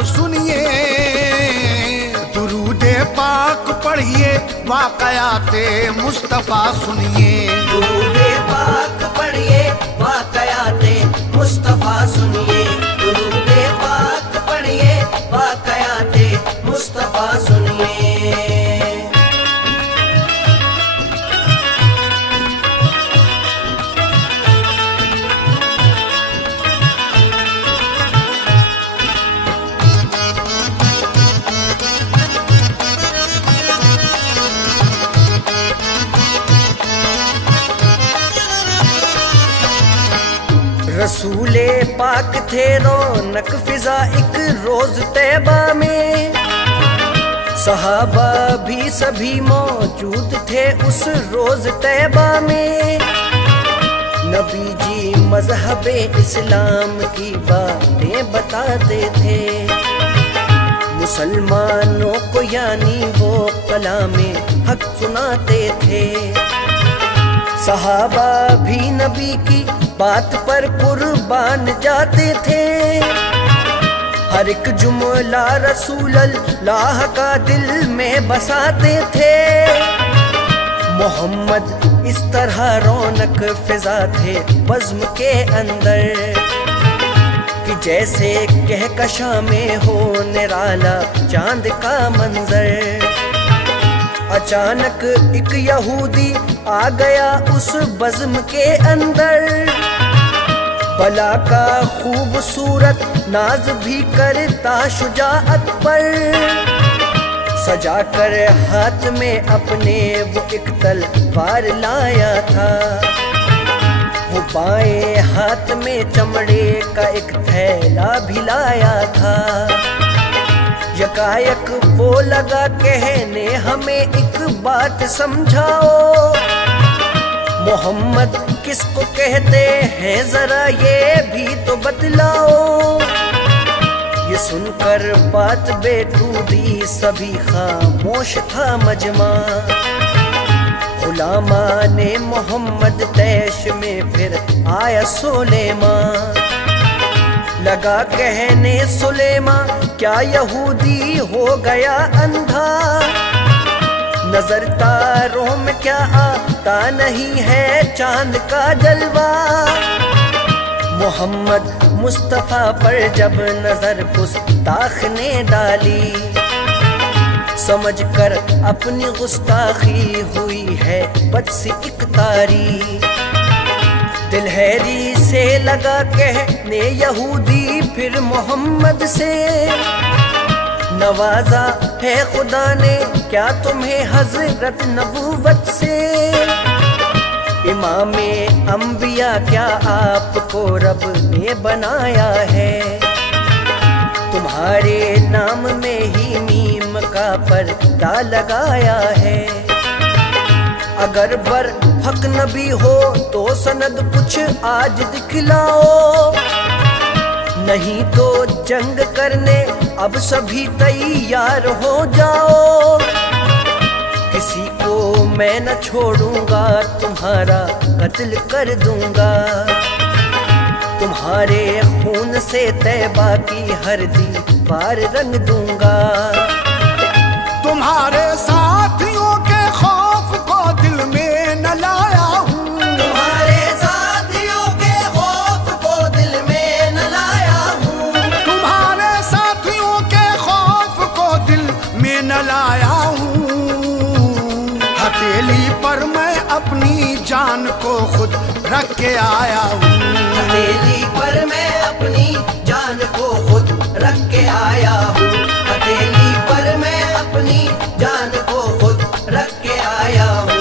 अब सुनिए, दुरूदे पाक पढ़िए, वाक़याते मुस्तफ़ा सुनिए। दुरूदे पाक पढ़िए, वाक़याते मुस्तफ़ा सुनिए। दुरूदे पाक पढ़िए, वाक़याते मुस्तफ़ा सुनिए। रसूले पाक थे रौनक फिजा एक रोज तैबा में, सहाबा भी सभी मौजूद थे उस रोज तैबा में। नबी जी मजहबे इस्लाम की बातें बताते थे, मुसलमानों को यानी वो कलामे हक सुनाते थे। सहाबा भी नबी की बात पर कुर्बान जाते थे, हर एक जुमला रसूल अल्लाह का दिल में बसाते थे। मोहम्मद इस तरह रौनक फिजा थे बज़्म के अंदर, कि जैसे कहकशा में हो निराला चांद का मंजर। अचानक एक यहूदी आ गया उस बज़्म के अंदर, भला का खूबसूरत नाज भी करता शुजाअत पर। सजा कर हाथ में अपने वो एक तलवार लाया था, वो बाएं हाथ में चमड़े का एक थैला भी लाया था। यकायक वो लगा कहने हमें एक बात समझाओ, मोहम्मद किसको कहते हैं जरा ये भी तो बतलाओ। ये सुनकर बात बेतुदी सभी खामोश था मजमा। गुलामा ने मोहम्मद तैश में फिर आया सुलेमा, लगा कहने सुलेमा क्या यहूदी हो गया अंधा। नजर तारों में क्या आता नहीं है चांद का जलवा। मोहम्मद मुस्तफ़ा पर जब नजर गुस्ताख ने डाली, समझकर अपनी गुस्ताखी हुई है बदसी इकतारी। दिलहरी से लगा कहने यहूदी फिर मोहम्मद से, नवाजा है खुदा ने क्या तुम्हें हजरत नबूवत से। इमामे अंबिया क्या आपको रब ने बनाया है, तुम्हारे नाम में ही मीम का पर्दा लगाया है। अगर बर हक नबी हो तो सनद कुछ आज दिखलाओ, नहीं तो जंग करने अब सभी तैयार हो जाओ। किसी को मैं न छोड़ूंगा, तुम्हारा कत्ल कर दूंगा। तुम्हारे खून से तैबा की हर दीवार रंग दूंगा। तुम्हारे साथियों के खौफ को दिल में न लाया हूँ, तुम्हारे साथियों के खौफ को दिल में न लाया हूँ। तुम्हारे साथियों के खौफ को दिल में न लाया हूँ। हथेली पर मैं अपनी जान को खुद रख के आया हूँ। हथेली पर मैं अपनी जान को खुद रख के आया हूँ। हथेली पर मैं अपनी जान को खुद रख के आया हूँ।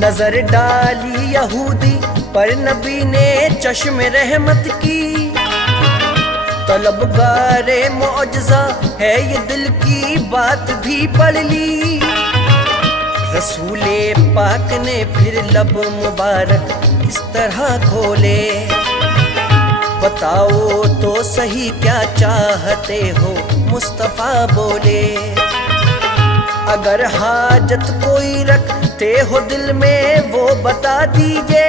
नजर डाली यहूदी पर नबी ने चश्मे रहमत की, तलबगारे मौजज़ा है ये दिल की बात भी पढ़ ली। रसूले पाक ने फिर लब मुबारक इस तरह खोले, बताओ तो सही क्या चाहते हो मुस्तफा बोले। अगर हाजत कोई रखते हो दिल में वो बता दीजिए।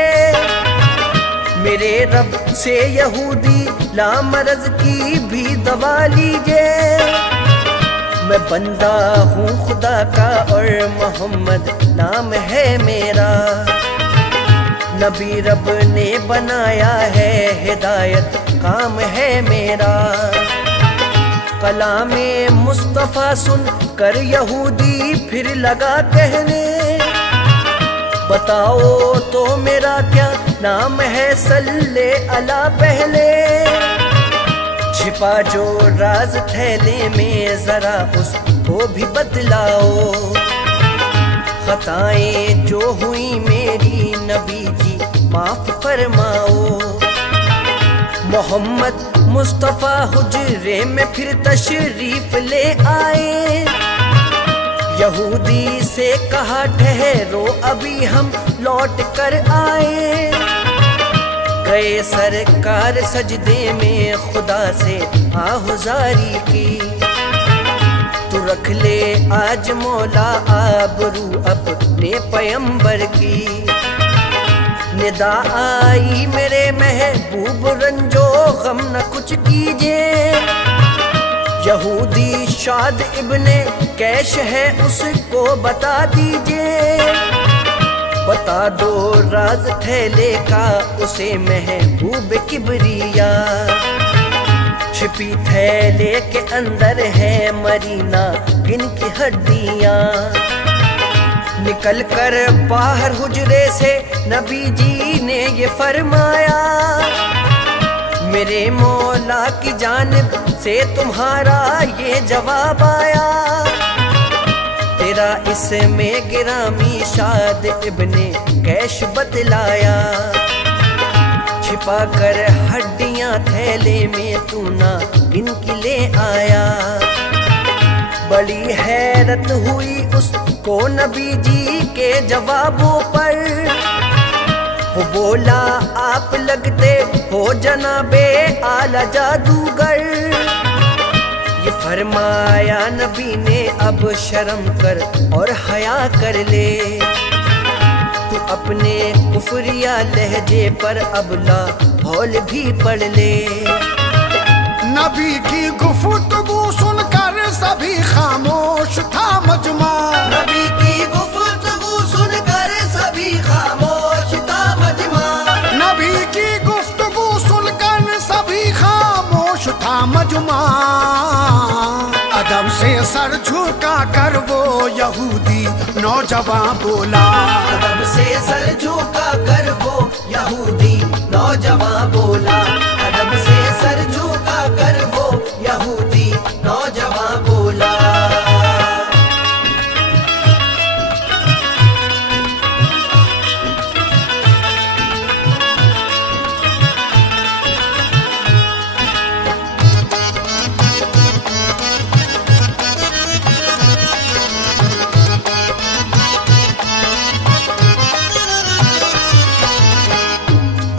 मेरे रब से यहूदी लामरज की भी दवा लीजिए। मैं बंदा हूँ खुदा का और मोहम्मद नाम है मेरा। नबी रब ने बनाया है, हिदायत काम है मेरा। कलामे मुस्तफ़ा सुन कर यहूदी फिर लगा कहने। बताओ तो मेरा क्या नाम है, सल्ले अला पहले। छिपा जो राज थैले में जरा उसको भी बतलाओ। खताएं जो हुई मेरी नबी जी माफ फरमाओ। मोहम्मद मुस्तफ़ा हुजरे में फिर तशरीफ ले आए। यहूदी से कहा ठहरो अभी हम लौट कर आए। गए सरकार सजदे में खुदा से आहुजारी की। तू रख ले आज मौला आबरू अपने पैगंबर की। निदा आई मेरे महबूब रंजो गम न कुछ कीजिए। यहूदी शाद इब्ने कैश है उसको बता दीजिए। बता दो राज थैले का उसे महबूब किबरिया। छिपी थैले के अंदर है मरीना गिन की हड्डियां। निकल कर बाहर हुजरे से नबी जी ने ये फरमाया। मेरे मौला की जानिब से तुम्हारा ये जवाब आया। तेरा इसमें गिरामी शाद इब्ने कैश बतलाया। छिपा कर हड्डियां थैले में तू ना गिनकी ले आया। बड़ी हैरत हुई उसको नबी जी के जवाबों पर। वो बोला आप लगते हो जनाबे आला जादूगर। ये फरमाया नबी ने अब शर्म कर और हया कर ले। तू अपने कुफरिया लहजे पर अबला हौल भी पढ़ ले। नबी की गुफ्तगू सुनकर सभी खामोश था मजमा। नबी की गुफ्तगू सुनकर सभी खामोश था मजमा। नबी की गुफ्तगू सुनकर सभी खामोश था मजमा। अदब से सर झुका कर वो यहूदी नौजवान बोला। अदब से सर झुका कर वो यहूदी नौजवान बोला। अदब से सर झुका कर वो यहूदी नौजवान बोला।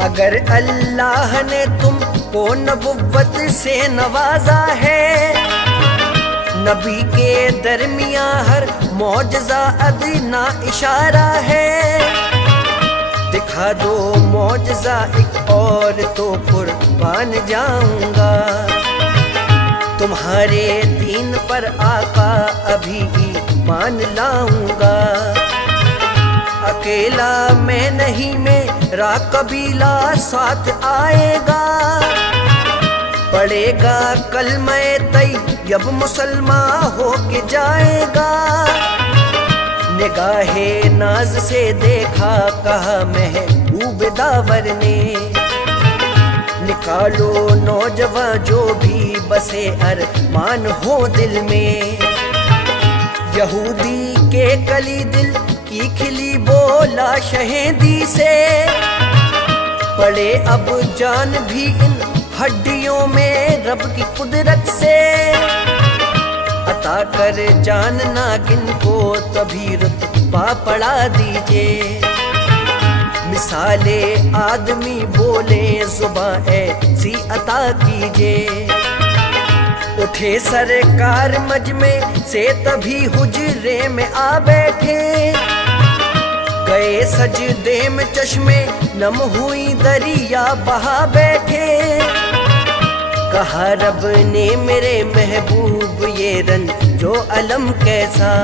अगर अल्लाह ने तुमको नबुव्वत से नवाजा है। नबी के दरमिया हर मौजज़ा अदना इशारा है। दिखा दो मौजज़ा एक और तो कुर्बान जाऊंगा। तुम्हारे दीन पर आका अभी ईमान लाऊंगा। अकेला मैं नहीं मेरा कबीला साथ आएगा। पढ़ेगा कलमे तैयब मुसलमान हो के जाएगा। निगाहे नाज से देखा कहा महबूब दावर ने। निकालो नौजवान जो भी बसे अरमान हो दिल में। यहूदी के कली दिल की खिली बोला शहीदी से। पड़े अब जान भी इन हड्डियों में रब की कुदरत से। अता कर जान नागिन को तभी रुतबा पढ़ा दीजिए। मिसाले आदमी बोले जुबां ऐसी अता कीजिए। उठे सरकार मजमे से तभी हुजरे में आ बैठे, गए सजदे में चश्मे नम हुई दरिया बहा बैठे। कहा रब ने मेरे महबूब ये रंजो अलम कैसा,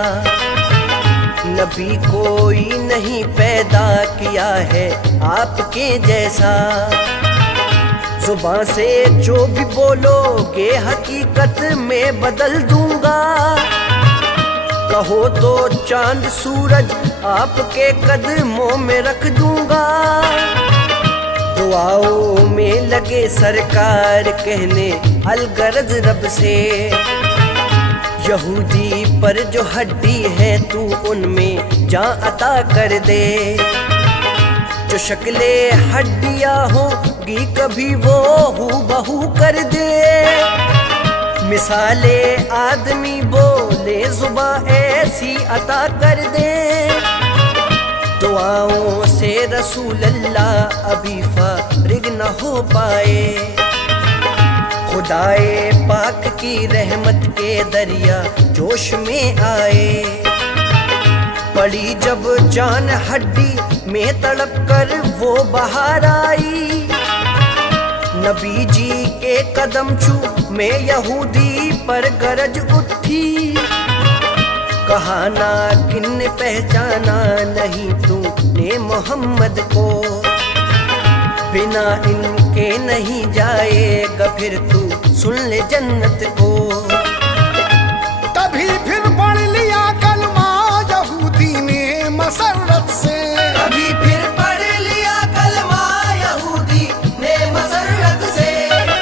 नबी कोई नहीं पैदा किया है आपके जैसा। जुबान से जो भी बोलोगे हकीकत में बदल दूंगा, कहो तो चांद सूरज आपके कदमों में रख दूंगा। दुआओं में लगे सरकार कहने अलगरज रब से, यहूदी पर जो हड्डी है तू उनमें जान अता कर दे। जो शक्ले हड्डियां होगी कभी वो हूबहू कर दे। मिसाले आदमी बोले जुबां ऐसी अता कर दे। दुआओं से रसूल अल्लाह अभी फारिग न हो पाए, खुदाए पाक की रहमत के दरिया जोश में आए। पड़ी जब जान हड्डी में तड़प कर वो बाहर आई, नबी जी के कदम छू में यहूदी पर गरज उठी। कहा ना किन पहचाना नहीं तूने मोहम्मद को, बिना इनके नहीं जाएगा फिर तू सुन ले जन्नत को। तभी फिर पढ़ लिया कलमा यहूदी ने मसरत से, तभी फिर पढ़ लिया कलमा यहूदी ने मसरत से,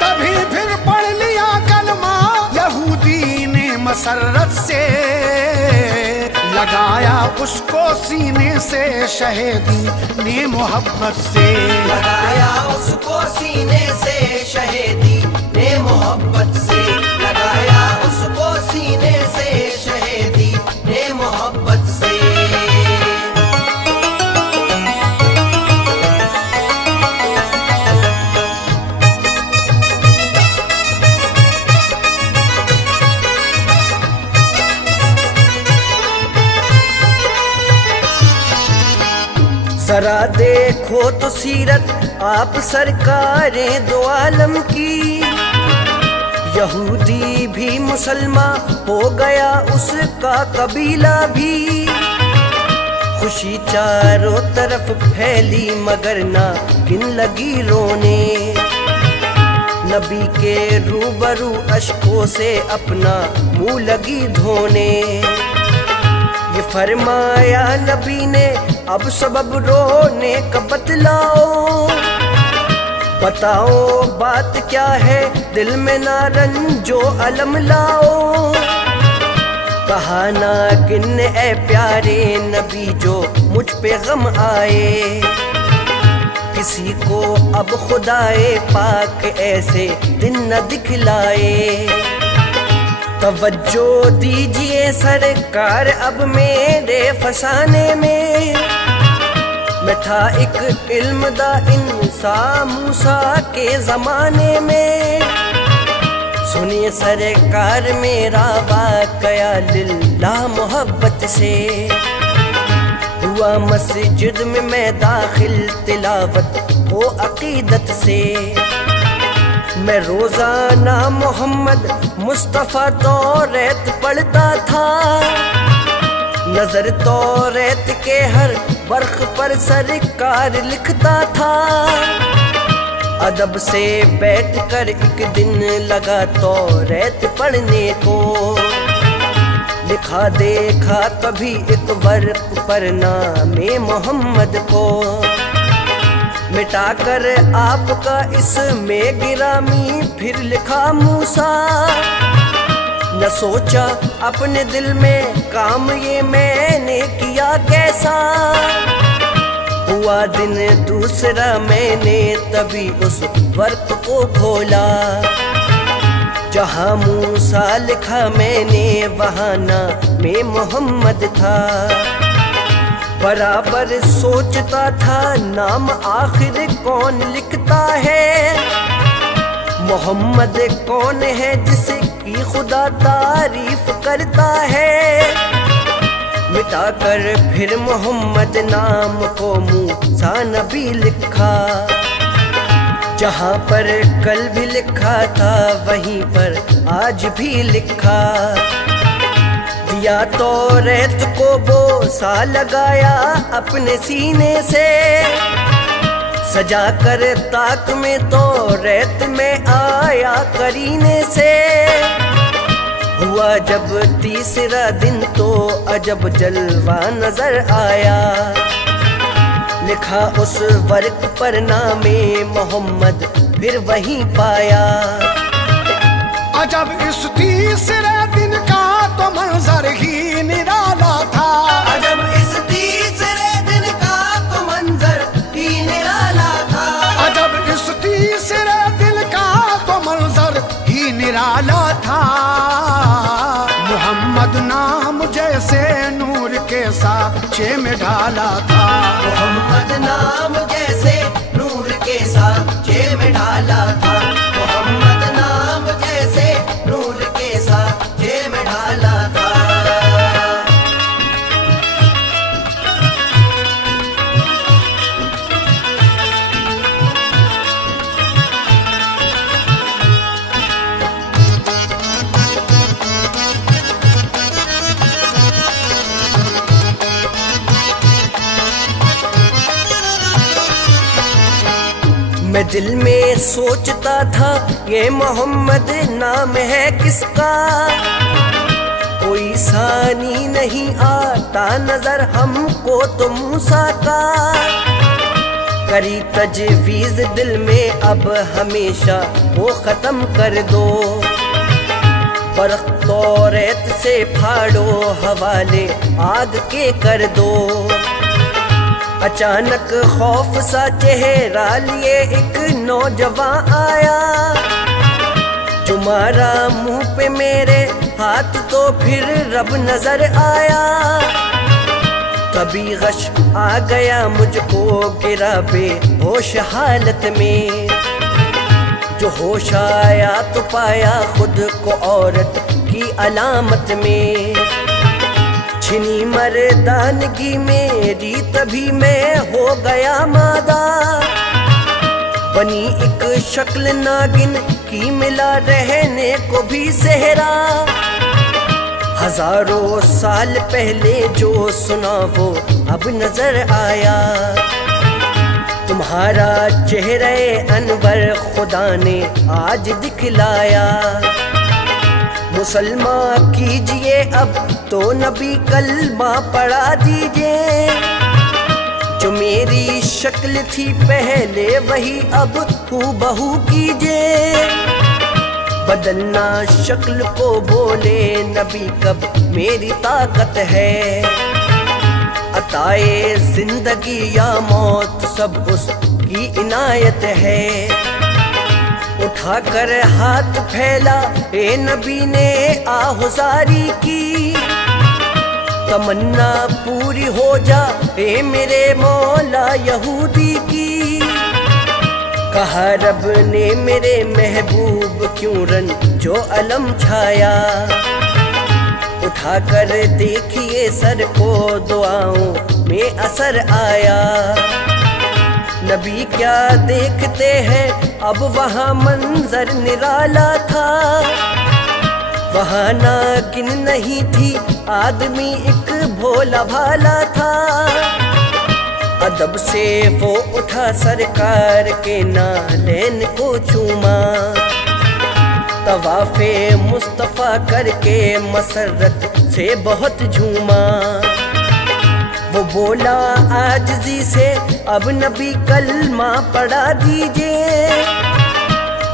तभी फिर पढ़ लिया कलमा यहूदी ने मसरत से। लगाया उसको सीने से शहीदी ने मोहब्बत से, लगाया उसको सीने से शहीदी ने मोहब्बत से, लगाया उसको सीने से शहीदी ने मोहब्बत से। जरा देखो तो सीरत आप सरकारें दो आलम की, यहूदी भी मुसलमान हो गया उसका कबीला भी। खुशी चारों तरफ फैली मगर ना किन लगी रोने, नबी के रूबरू अश्कों से अपना मुंह लगी धोने। ये फरमाया नबी ने अब सबब रोने का बतलाओ, बताओ बात क्या है दिल में ना रंजो अलम लाओ। कहा ना किन ए प्यारे नबी जो मुझ पे गम आए, किसी को अब खुदाए पाक ऐसे दिन न दिखलाए। तवज्जो दीजिए सरकार अब मेरे फसाने में, मैं था एक इल्म दा इंसान मूसा के जमाने में। सुनिए सरकार मेरा वाकया लिल्लाह मोहब्बत से, हुआ मस्जिद में मैं दाखिल तिलावत हो अकीदत से। मैं रोजाना मोहम्मद मुस्तफ़ा तौरेत पढ़ता था, नजर तौरेत के हर वर्ख पर सरकार लिखता था। अदब से बैठकर एक दिन लगा तौरेत पढ़ने को, लिखा देखा तभी एक वर्क पर नामे मोहम्मद को। मिटाकर आपका इसमें गिरामी फिर लिखा मूसा, न सोचा अपने दिल में काम ये मैंने किया कैसा। हुआ दिन दूसरा मैंने तभी उस वर्क को खोला, जहाँ मूसा लिखा मैंने वहाँ नामे मोहम्मद था। बराबर सोचता था नाम आखिर कौन लिखता है, मोहम्मद कौन है जिसकी खुदा तारीफ करता है। मिटाकर फिर मोहम्मद नाम को मूसा नबी लिखा, जहाँ पर कल भी लिखा था वहीं पर आज भी लिखा। दिया तौरेत को बोसा लगाया अपने सीने से, सजा कर ताक में तौरेत में आया करीने से। हुआ जब तीसरा दिन तो अजब जलवा नजर आया, लिखा उस वर्क पर नामे मोहम्मद फिर वहीं पाया। अजब इस तीसरे दिन का तो मंजर ही निराला था, अजब इस तीसरे दिन का तो मंजर ही निराला था, अजब इस तीसरे दिन का तो मंजर ही निराला था। मोहम्मद नाम जैसे नूर के साँचे में ढाला था, मोहम्मद नाम जैसे नूर के साँचे में ढाला था, मोहम्मद नाम जैसे नूर के साँचे में ढाला था। मैं दिल में सोचता था ये मोहम्मद नाम है किसका, कोई सानी नहीं आता नजर हमको तो मूसा का। करी तजवीज दिल में अब हमेशा वो खत्म कर दो, बरक़ तौरेत से फाड़ो हवाले आग के कर दो। अचानक खौफ सा चेहरा लिए एक नौजवान आया, जो मारा मुंह पे मेरे हाथ तो फिर रब नजर आया। कभी गश आ गया मुझको गिरा बेहोश हालत में, जो होश आया तो पाया खुद को औरत की अलामत में। छिनी मर्दानगी मेरी तभी मैं हो गया मादा, बनी एक शक्ल नागिन की मिला रहने को भी सेहरा। हजारों साल पहले जो सुना वो अब नजर आया, तुम्हारा चेहरे अनवर खुदा ने आज दिखलाया। मुसलमान कीजिए अब तो नबी कलमा पढ़ा दीजिए, जो मेरी शक्ल थी पहले वही अब हूबहू कीजिए। बदलना शक्ल को बोले नबी कब मेरी ताकत है, अताए जिंदगी या मौत सब उसकी इनायत है। उठाकर हाथ फैला ए नबी ने आहुजारी की, तमन्ना पूरी हो जा ए मेरे मौला यहूदी की। कहा रब ने मेरे महबूब क्यों रन जो अलम छाया, उठाकर देखिए सर को दुआओं में असर आया। नबी क्या देखते हैं अब वहाँ मंजर निराला था, वहाँ नागिन नहीं थी आदमी एक भोला भाला था। अदब से वो उठा सरकार के नालैन को चूमा, तवाफे मुस्तफ़ा करके मसरत से बहुत झूमा। वो बोला आजिज़ी से अब नबी कलमा पढ़ा दीजिए,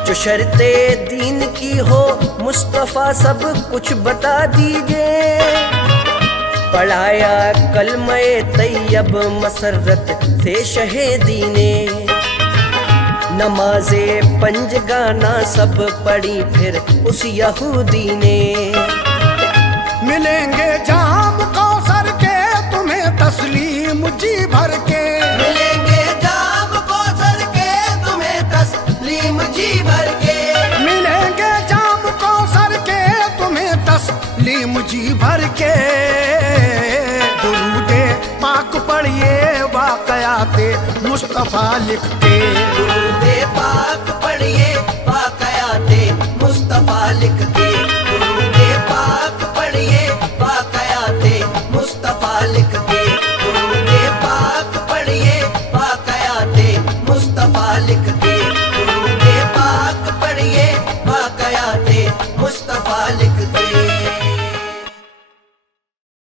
जो शर्ते दीन की हो मुस्तफ़ा सब कुछ बता दीजिए। पढ़ाया कलमे तैयब मसरत से शहीदी ने, नमाज़े पंजगाना सब पढ़ी फिर उस यहूदी ने। मिलेंगे जाम कौसर के तुम्हें तस्लीम जी भर के। मिलेंगे जाम कौसर के तुम्हें तस्लीम जी भर के। मिलेंगे जाम कौसर के तुम्हें तस्लीम जी भर के। दुरूदे पाक पढ़िए वाक़याते मुस्तफ़ा लिख के। दुरूदे पाक पढ़िए वाक़याते मुस्तफ़ा लिख के।